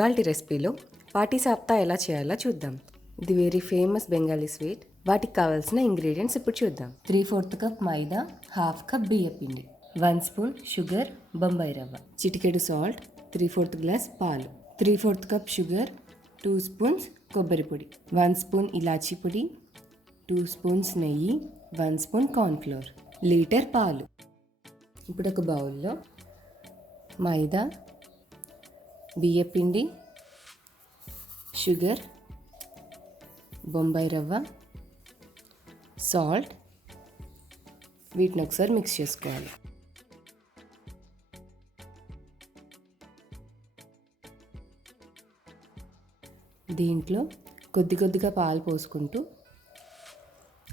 ఇవాల్టి రెసిపీలో పాటిసాప్తా ఎలా చేయాలో చూద్దాం. ఇది వెరీ ఫేమస్ బెంగాలీ స్వీట్. వాటికి కావాల్సిన ఇంగ్రీడియంట్స్ ఇప్పుడు చూద్దాం. 3/4 కప్ మైదా, 1/2 కప్ బియ్య పిండి, 1 స్పూన్ షుగర్, బొంబాయి రవ్వ, చిటికెడు సాల్ట్, 3/4 గ్లాస్ పాలు, 3/4 కప్ షుగర్, 2 స్పూన్స్ కొబ్బరి పొడి, 1 స్పూన్ ఇలాచీ పొడి, 2 స్పూన్స్ నెయ్యి, 1 స్పూన్ కార్న్ఫ్లోర్, లీటర్ పాలు. ఇప్పుడు ఒక బౌల్లో మైదా, బియ్యపిండి, షుగర్, బొంబాయి రవ్వ, సాల్ట్ వీటిని ఒకసారి మిక్స్ చేసుకోవాలి. దీంట్లో కొద్ది కొద్దిగా పాలు పోసుకుంటూ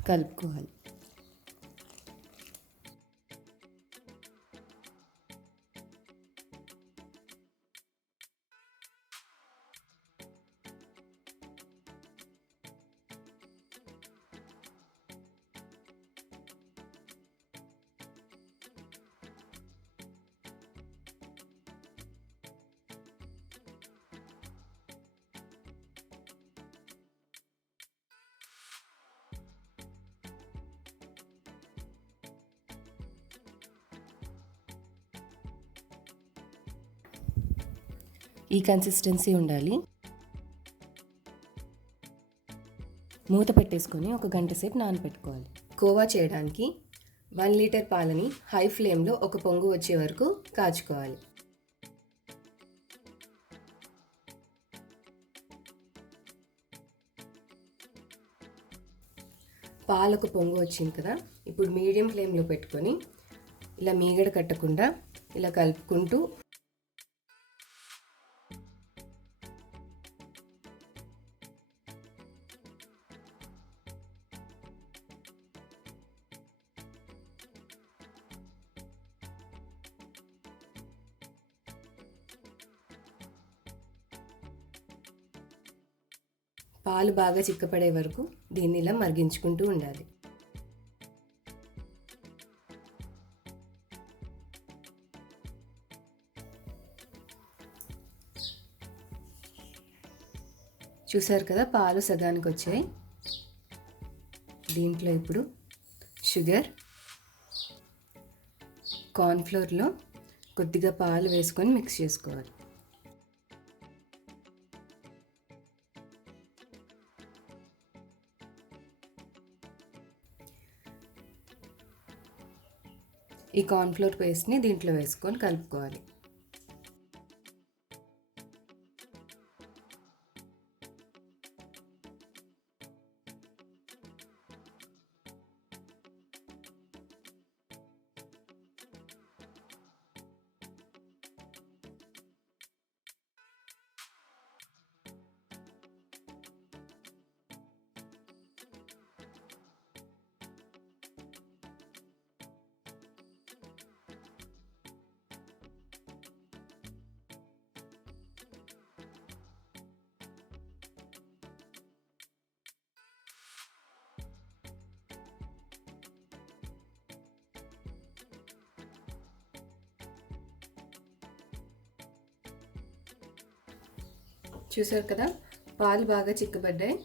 కలుపుకోవాలి. ఈ కన్సిస్టెన్సీ ఉండాలి. మూత పెట్టేసుకొని 1 గంట సేపు నానబెట్టుకోవాలి. కోవా చేయడానికి 1 లీటర్ పాలని హై ఫ్లేమ్లో ఒక పొంగు వచ్చే వరకు కాచుకోవాలి. పాలకు పొంగు వచ్చింది కదా, ఇప్పుడు మీడియం ఫ్లేమ్లో పెట్టుకొని ఇలా మీగడ కట్టకుండా ఇలా కలుపుకుంటూ పాలు బాగా చిక్కపడే వరకు దీన్ని ఇలా మరిగించుకుంటూ ఉండాలి. చూసారు కదా, పాలు సగానికి వచ్చాయి. దీంట్లో ఇప్పుడు షుగర్, కార్న్ఫ్లోర్లో కొద్దిగా పాలు వేసుకొని మిక్స్ చేసుకోవాలి. ఈ కార్న్ఫ్లోర్ పేస్ట్ని దీంట్లో వేసుకొని కలుపుకోవాలి. చూసారు కదా, పాలు బాగా చిక్కబడ్డాయి.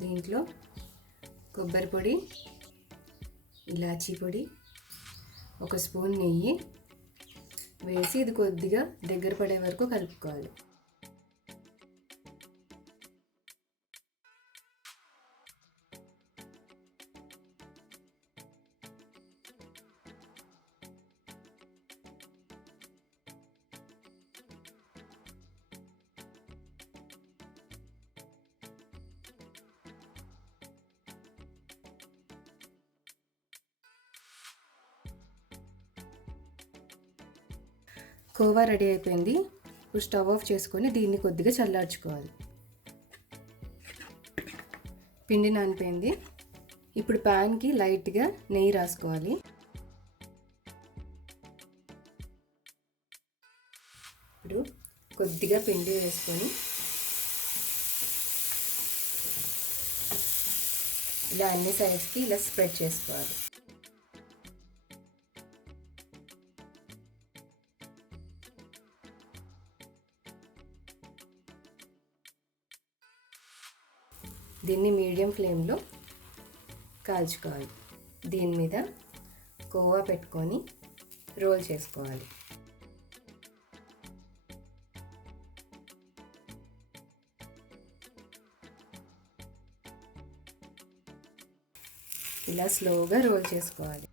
దీంట్లో కొబ్బరి పొడి, ఇలాచీ పొడి, 1 స్పూన్ నెయ్యి వేసి ఇది కొద్దిగా దగ్గర పడే వరకు కలుపుకోవాలి. కోవా రెడీ అయిపోయింది. ఇప్పుడు స్టవ్ ఆఫ్ చేసుకొని దీన్ని కొద్దిగా చల్లార్చుకోవాలి. పిండి నానిపోయింది. ఇప్పుడు ప్యాన్కి లైట్గా నెయ్యి రాసుకోవాలి. ఇప్పుడు కొద్దిగా పిండి వేసుకొని ఇలా అన్ని సైడ్స్కి ఇలా స్ప్రెడ్ చేసుకోవాలి. దీన్ని మీడియం ఫ్లేమ్లో కాల్చుకోవాలి. దీని మీద కోవా పెట్టుకొని రోల్ చేసుకోవాలి. ఇలా స్లోగా రోల్ చేసుకోవాలి.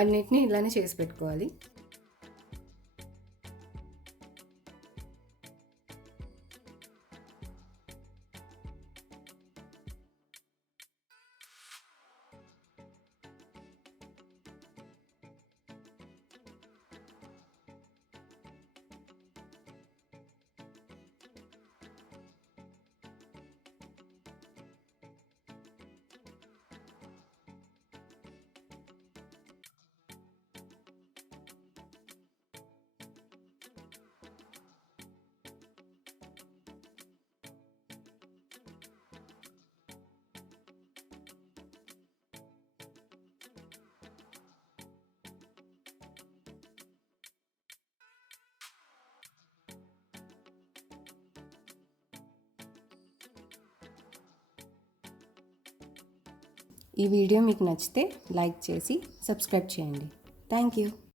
అన్నిటినీ ఇలానే చేసి పెట్టుకోవాలి. ఈ వీడియో మీకు నచ్చితే లైక్ చేసి సబ్స్క్రైబ్ చేయండి. Thank you.